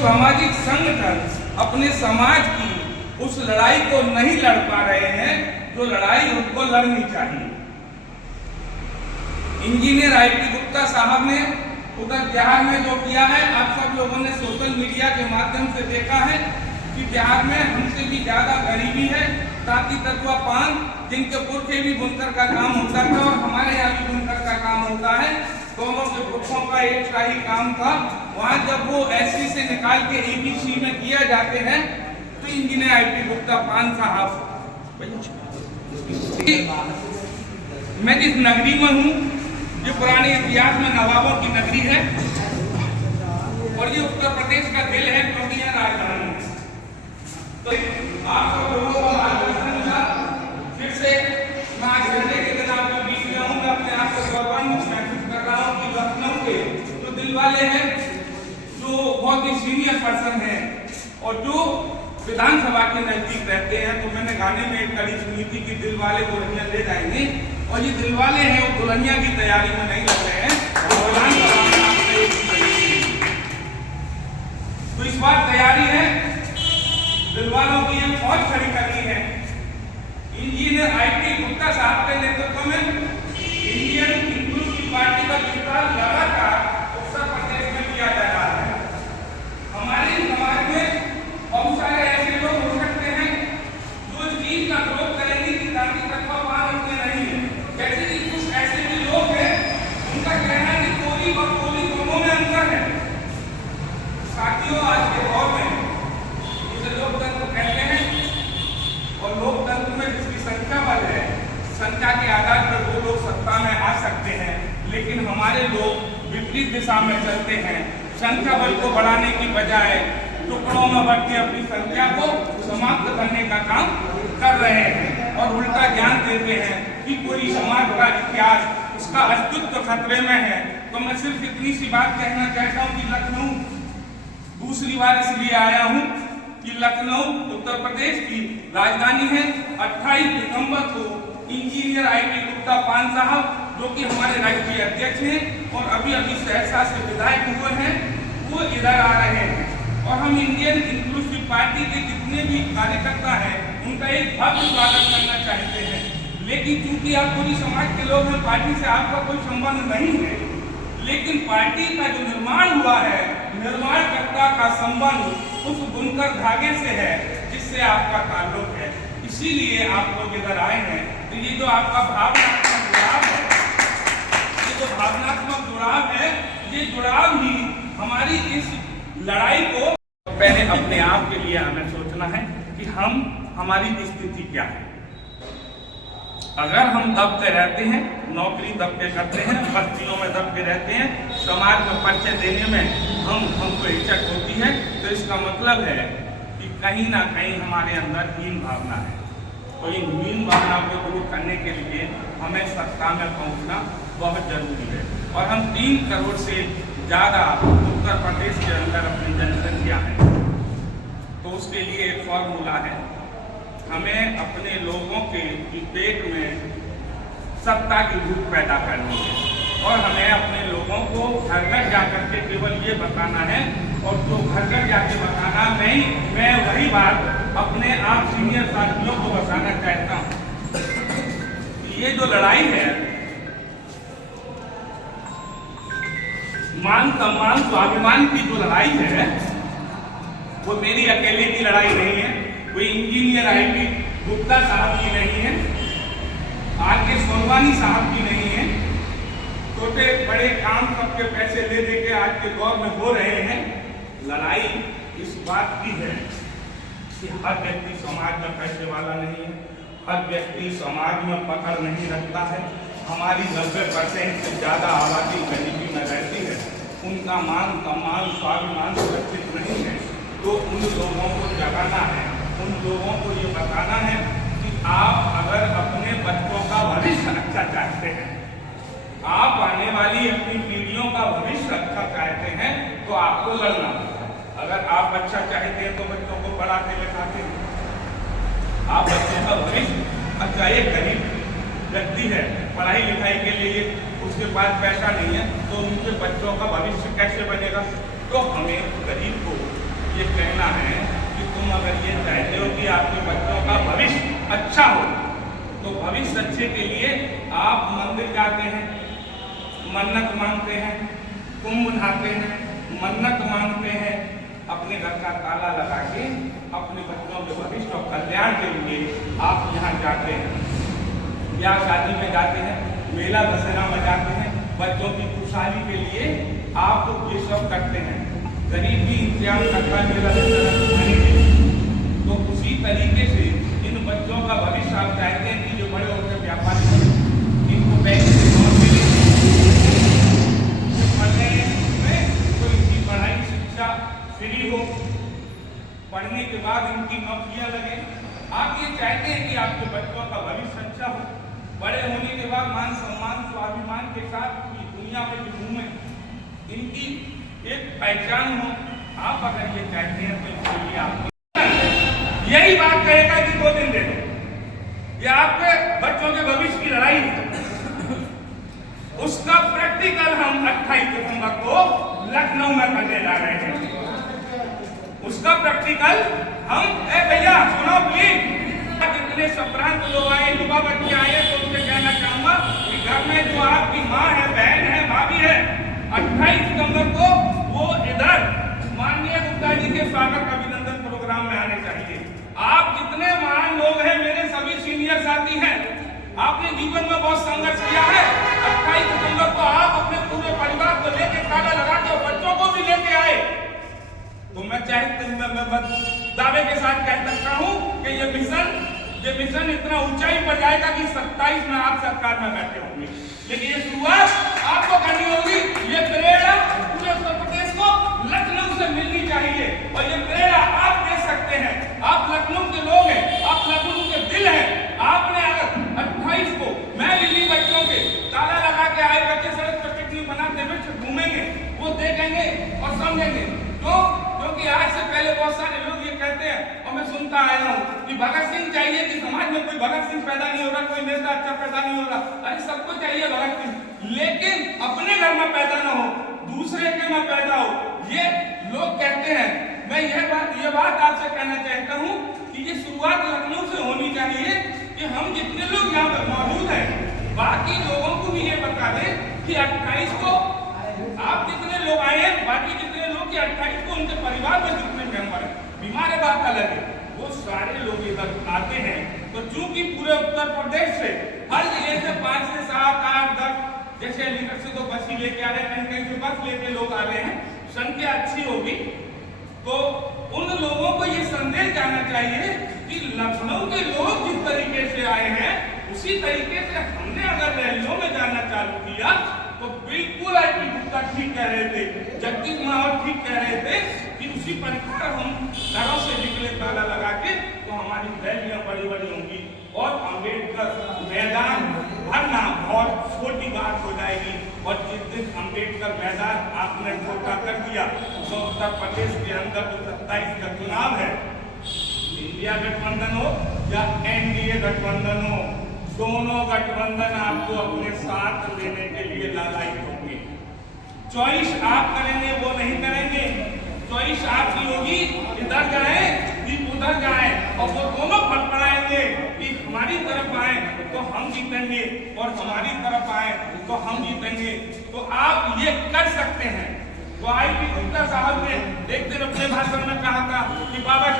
सामाजिक संगठन अपने समाज की उस लड़ाई को नहीं लड़ पा रहे हैं जो लड़ाई उनको लड़नी चाहिए। इंजीनियर आईपी गुप्ता साहब ने उधर बिहार में जो किया है, आप सब लोगों ने सोशल मीडिया के माध्यम से देखा है कि बिहार में हमसे भी ज्यादा गरीबी है। ताती तत्वा पान जिनके पुरखे भी बुनकर का काम होता था और हमारे यहाँ भी बुनकर का काम होता है, दोनों के पुरखों का एक सा ही काम था। वहाँ जब वो एससी से निकाल के ईबीसी में किया जाते हैं तो इंजीनियर आईपी गुप्ता पान साहब, मैं जिस नगरी में हूँ जो पुराने इतिहास में नवाबों की नगरी है और ये उत्तर प्रदेश का दिल है क्योंकि यह राजधानी है। तो आप सब लोगों को मार्गदर्शन मिला। फिर से मैं आज घंटे के दिन आपके बीच में हूँ। मैं अपने आप को गौरवान्वित महसूस कर रहा हूँ कि लखनऊ के जो दिल वाले हैं, जो बहुत ही सीनियर पर्सन हैं और जो विधानसभा के नजदीक रहते हैं, तो मैंने गाने में एक कड़ी सुनी थी कि दिल वाले दुल्हनिया ले जाएंगे, और ये दिल वाले हैं वो दुल्हनिया की तैयारी में नहीं लग रहे हैं। तो इस बार तैयारी है, दिल वालों की एक फौज खड़ी करनी है। इंजीनियर आईपी गुप्ता साहब के नेतृत्व में इंडियन पीपुल्स की पार्टी का विस्तार लगातार उत्तर प्रदेश में किया जा रहा है। हमारे समाज में बहुत सारे ऐसे लोग हो सकते हैं जो इस चीज का विरोध करेंगे कि ताती तत्वा पान उनके नहीं है। जैसे कि कुछ ऐसे भी लोग हैं उनका कहना है कि कोली और कोली दोनों में अंतर है। साथियों, आज के दौर में इसे लोकतंत्र कहते हैं और लोकतंत्र में जिसकी संख्या बल है, संख्या के आधार पर वो लोग सत्ता में आ सकते हैं, लेकिन हमारे लोग विपरीत दिशा में चलते हैं। संख्या बल को बढ़ाने की बजाय टुकड़ों में बढ़ के अपनी संख्या को समाप्त करने का काम कर रहे हैं और उल्टा ज्ञान देते हैं कि पूरी समाज का इतिहास, उसका अस्तित्व खतरे में है। तो मैं सिर्फ इतनी सी बात कहना चाहता हूँ कि लखनऊ दूसरी बार इसलिए आया हूँ कि लखनऊ उत्तर प्रदेश की राजधानी है। 28 दिसंबर को इंजीनियर आईपी गुप्ता पान साहब, जो कि हमारे राष्ट्रीय अध्यक्ष हैं और अभी अभी सहरसा से विधायक हुए हैं, वो इधर आ रहे हैं और हम इंडियन इंक्लूसिव पार्टी के जितने भी कार्यकर्ता हैं उनका एक भव्य स्वागत करना चाहते हैं। लेकिन चूंकि आप पूरी समाज के लोग हैं, पार्टी से आपका कोई संबंध नहीं है, लेकिन पार्टी का जो निर्माण हुआ है, निर्माणकर्ता का संबंध उस बुनकर धागे से है जिससे आपका ताल्लुक है। इसीलिए आप लोग इधर आए हैं। तो ये जो आपका भावनात्मक जुड़ाव है, ये जो भावनात्मक जुड़ाव है, ये जुड़ाव ही हमारी इस लड़ाई को, पहले अपने आप के लिए हमें सोचना है कि हमारी स्थिति क्या है। अगर हम दबके रहते हैं, नौकरी दबके करते हैं, बस्तियों में दबके रहते हैं, समाज में परिचय देने में हमको हिचक होती है, तो इसका मतलब है कि कहीं ना कहीं हमारे अंदर हीन भावना है। तो इन हीन भावना को दूर करने के लिए हमें सत्ता में पहुंचना बहुत जरूरी है। और हम 3 करोड़ से ज़्यादा उत्तर प्रदेश के अंदर अपनी जनसंख्या है, तो उसके लिए एक फॉर्मूला है। हमें अपने लोगों के पेट में सत्ता की भूख पैदा करनी है और हमें अपने लोगों को घर घर जाकर के केवल ये बताना है। और जो घर घर जाके बताना नहीं, मैं वही बात अपने आप सीनियर साथियों को बताना चाहता हूँ। ये जो लड़ाई है, मान सम्मान स्वाभिमान की जो लड़ाई है, वो मेरी अकेले की लड़ाई नहीं है, कोई इंजीनियर आईपी गुप्ता साहब की नहीं है, आर.के. सोनवानी साहब की नहीं है। छोटे बड़े काम सबके पैसे ले दे के आज के दौर में हो रहे हैं। लड़ाई इस बात की है कि हर व्यक्ति समाज में पैसे वाला नहीं है, हर व्यक्ति समाज में पकड़ नहीं रखता है। हमारी 90% से ज़्यादा आबादी गरीबी में रहती है, उनका मान सम्मान स्वाभिमान सुरक्षित नहीं है। तो उन लोगों को जगाना है, उन लोगों को ये बताना है कि आप अगर अपने बच्चों का भविष्य अच्छा चाहते हैं, आप आने वाली अपनी पीढ़ियों का भविष्य अच्छा चाहते हैं, तो आपको लड़ना होगा। अगर आप अच्छा चाहते हैं तो बच्चों को पढ़ाते लिखाते हैं, आप बच्चों का भविष्य अच्छा, एक गरीब व्यक्ति है, पढ़ाई लिखाई के लिए उसके पास पैसा नहीं है, तो उनके बच्चों का भविष्य कैसे बनेगा? तो हमें गरीब को कहना है कि तुम अगर ये चाहते हो कि आपके बच्चों का भविष्य अच्छा हो, तो भविष्य अच्छे के लिए आप मंदिर जाते हैं, मन्नत मांगते हैं, कुंभ नहाते हैं, मन्नत मांगते हैं, अपने घर का ताला लगा के अपने बच्चों के भविष्य और कल्याण के लिए आप यहाँ जाते हैं, ब्याह शादी में जाते हैं, मेला दशहरा में जाते हैं, बच्चों की खुशहाली के लिए आप ये सब करते हैं। गरीब भी इंतजाम करता है मेला दशहरा दिखाने के लिए। तो उसी तरीके से इन बच्चों का भविष्य आप चाहते हैं कि जो बड़े होकर व्यापारी बने, इनको बैंक से लोन मिले, पढ़ने में तो इनकी पढ़ाई शिक्षा फ्री हो, पढ़ने के बाद इनकी नौकरियां लगे। आप ये चाहते हैं कि आपके बच्चों का भविष्य अच्छा हो, बड़े होने के बाद मान सम्मान स्वाभिमान के साथ दुनिया में भी घूमे, इनकी एक पहचान हो। आप अगर ये चाहते हैं तो इसके लिए आपको यही बात कहेगा कि 2 दिन दे दो, ये आपके बच्चों के भविष्य की लड़ाई है। उसका प्रैक्टिकल हम 28 दिसंबर को लखनऊ में करने जा रहे हैं। उसका प्रैक्टिकल हम भैया सुनो प्लीज, जितने संभ्रांत लोग आए, युवा बच्चे आए, तो उनसे कहना चाहूंगा कि घर में जो आपकी माँ है, बहन है, भाभी है, 28 सितंबर को वो इधर माननीय गुप्ता जी के स्वागत अभिनंदन प्रोग्राम में आने चाहिए। आप जितने महान लोग हैं, मेरे सभी सीनियर साथी हैं, आपने जीवन में बहुत संघर्ष किया है। 28 सितंबर को आप अपने पूरे परिवार को लेकर ताला लगा के बच्चों को भी लेके आए, तो मैं दावे के साथ कह सकता हूं कि ये मिशन इतना ऊंचाई पर जाएगा कि 27 में आप सरकार में बैठे होंगे। लेकिन ये शुरुआत आपको करनी होगी। ये प्रेरणा पूरे उत्तर प्रदेश को लखनऊ से मिलनी चाहिए, और ये प्रेरणा आप दे सकते हैं। आप लखनऊ के लोग हैं, आप लखनऊ के दिल हैं। आपने अगर 28 को मैं लिली बच्चों के ताला लगा के आए बच्चे सड़क पर पिकनिक बनाते हुए घूमेंगे, वो देखेंगे और समझेंगे। क्योंकि आज से पहले बहुत सारे लोग ये कहते हैं, और मैं सुनता आया हूँ कि भगत सिंह चाहिए, कि समाज में कोई भगत सिंह पैदा नहीं हो रहा, कोई नेता अच्छा पैदा नहीं हो रहा। अरे सबको चाहिए भगत सिंह, लेकिन अपने घर में पैदा ना हो, दूसरे के में पैदा हो, ये लोग कहते हैं। मैं ये बात आपसे कहना चाहता हूँ कि ये शुरुआत लखनऊ से होनी चाहिए कि हम जितने लोग यहाँ पर मौजूद हैं, बाकी लोगों को भी ये बता दें कि 28 को आप जितने लोग आए हैं, बाकी जितने लोग, 28 को उनके परिवार में जितने मेंबर हैं, बीमार है बात अलग है, वो सारे लोग इधर आते हैं। तो चूंकि पूरे उत्तर प्रदेश से हर जिले से 5 से 7, 8, 10, जैसे अलीगढ़ से तो बस ही लेके आ रहे हैं, कहीं से बस लेके लोग आ रहे हैं, संख्या अच्छी होगी। तो उन लोगों को ये संदेश जाना चाहिए कि लखनऊ के लोग जिस तरीके से आए हैं, उसी तरीके से हमने अगर रैलियों में जाना चालू किया तो बिल्कुल आईपी गुप्ता ठीक कह रहे थे, जगदीश माहौल ठीक कह रहे थे कि उसी प्रकार हम घरों से निकले ताला लगा के, तो हमारी रैलियां बड़ी बड़ी होंगी और अम्बेडकर मैदान भरना बहुत छोटी बात हो जाएगी। और जिस दिन अम्बेडकर मैदान आपने छोटा कर दिया, तो उत्तर प्रदेश के अंदर जो 27 का चुनाव है, इंडिया गठबंधन हो या एनडीए गठबंधन हो, दोनों गठबंधन आपको अपने साथ लेने के लिए लालायित होंगे। चॉइस आप करेंगे, वो नहीं करेंगे। चॉइस आपकी होगी, इधर जाए कि उधर जाए, और वो दोनों फटफड़ाएंगे कि हमारी तरफ आए तो हम जीतेंगे और हमारी तरफ आए तो हम जीतेंगे। तो आप ये कर सकते हैं। तो आईपी गुप्ता साहब ने एक दिन अपने भाषण में कहा था कि बाबा